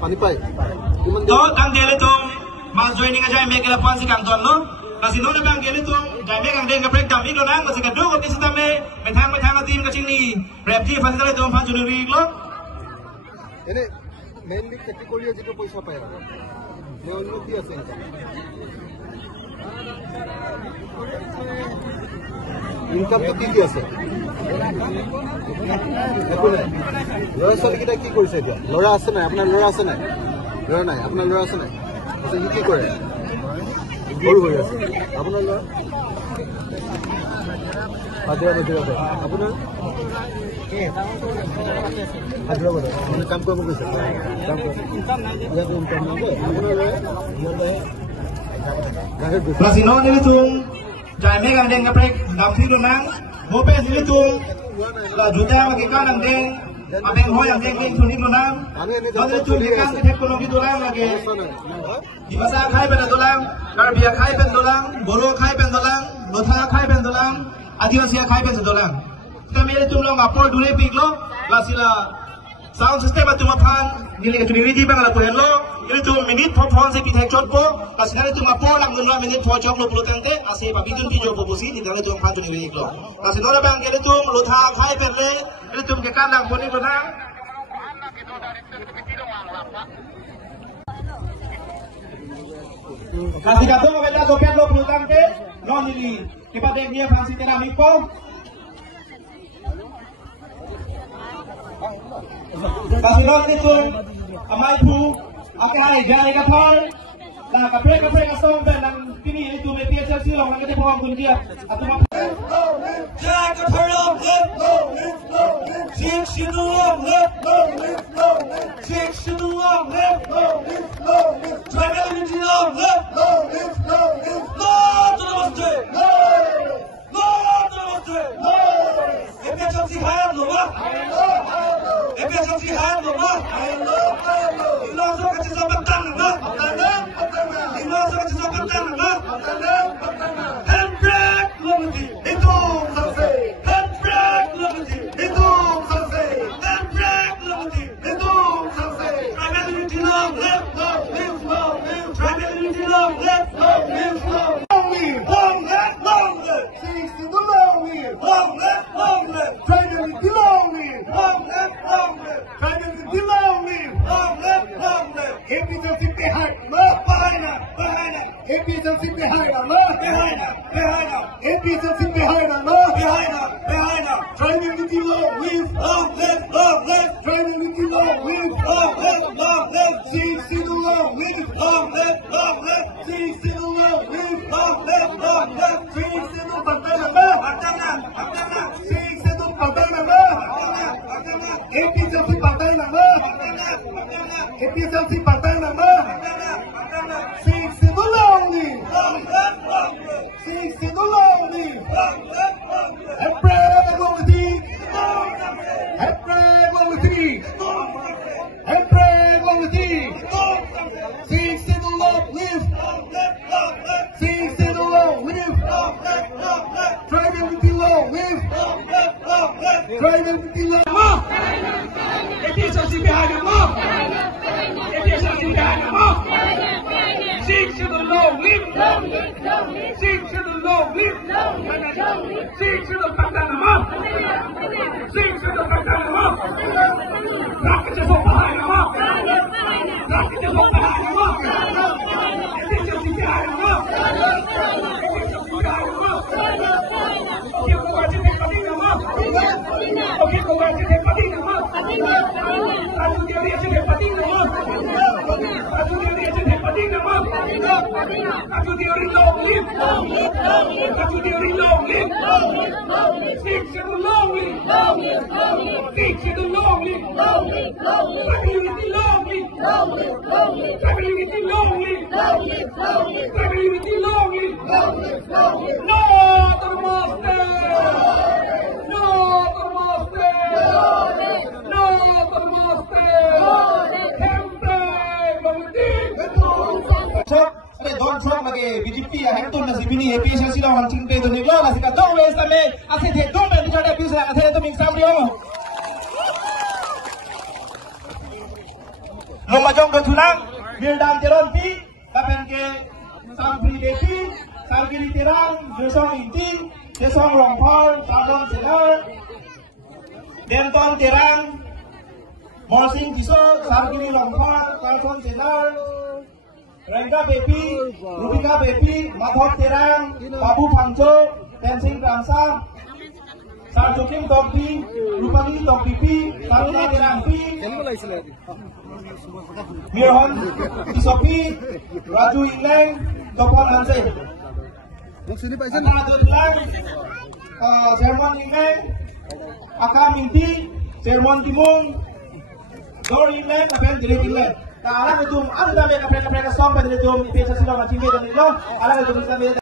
Pani pai. To kang dele to mas joining aja make la pan si kang ton no. Kasi no na bang dele to jai me kang deng ka break down iklo nang kasi kadu ko kisi tame metang na team ka chini rep ji fan dele to fan juri iklo. Ene mainly category jito paisa pae. Me onno ki ase enka. Income to ki ase. Lora sali kita ki korise dia? Lora ase nai, apnar lora ase nai? Lora nai, apnar lora ase nai? Ase ki kore? Gol hoi ase. Apnar lora? Hajra bajra. Apnar? Hajra bajra. Mane kam korbo koise? Kam kor. Ya to income na boy. Apnar lora? Lasino nilitung jai me kang deng ka break down iklo nang mope nilitung la juta magi kan deng abeng ho yang deng kin thuni donam dole tu dekan teknologi dolang lagi di masa khai ben dolang karbia khai ben dolang bolo khai ben dolang lotha khai ben dolang adiwasi khai ben dolang kami itu long apor dule piglo lasila sound system atu maphan nili ka tuni di bangala tu hello itu minute phone se pithek chot po lasina tu apor lang nunwa minute phone chok lo pulutante ase babidun ki jo bobosi di dang tu phan tuni iklo lasina bang kele tu lotha khai ben le itu ke kandang boni donang kasih kata membela doket lo pulutante non nili kepada dia fansi tera mipo kasih non itu amai pu akai jai kapal nah kapre kasong dan kini itu media sosial orang kita paham pun dia atau jai kapal six to the long left six to the long left try to the long left no to the master no to the master ebe chasi hai lo ba ebe chasi hai lo ba ilo so ka chisa batang na ilo so ka chisa batang na handbrake lomati itu sakse handbrake lomati itu sakse handbrake lomati itu sakse travel long left travel long left long left six to the long left travel long left travel long left efficiency behind behind efficiency behind efficiency behind driving with the long left driving with the long left six to the long left six to the long left six to the patana six to the patana efficiency patana efficiency patana six to the long six to the long six to the long six to the long driving with the long driving with the long efficiency behind the mark efficiency behind the mark six to the long six to the long six to the patana mark six to the patana mark rocket is over behind the mark rocket is over behind the mark efficiency behind the mark efficiency behind the mark okay go back to the patana mark okay go back to the patana mark atu dia to the patana mark atu dia to the patana mark atu dia long live atu dia long live six to the long live six to the long live stability long live stability long live stability long live no to the master no to the master no to the master don't talk lagi BJP ya hentum nasi bini efisiensi lah orang cinta itu nih lah sih kata wes tapi asyik dia don't berbicara bisa asyik itu minggu sabri om ลงมาจงโดยทุลังบิลดามเจรอนตีกาเป็นเกสังปรีเดปีสังกิริติรังเจสองอินตีเจสองรองพอลสังลงเซลล์เดนตอนเจรังมอสิงจิโซสังกิริรองพอลสังลงเซลล์เรนกาเบปีรูบิกาเบปีมาทอดเจรังบาบูพังโจเตนซิงกรังซังSarjokim Topi, Rupani Topi Pi, Saruna Terang Pi, Mirhon Isopi, Raju Inleng, Topan Hanse. Aka Dotilang, Jerman Inleng, Aka Minti, Jerman Timung, Dor Inleng, Apen Direk Inleng. Nah, alam itu, ada tambahan apa-apa song pada itu, biasa sudah macam ni dan itu, alam itu bisa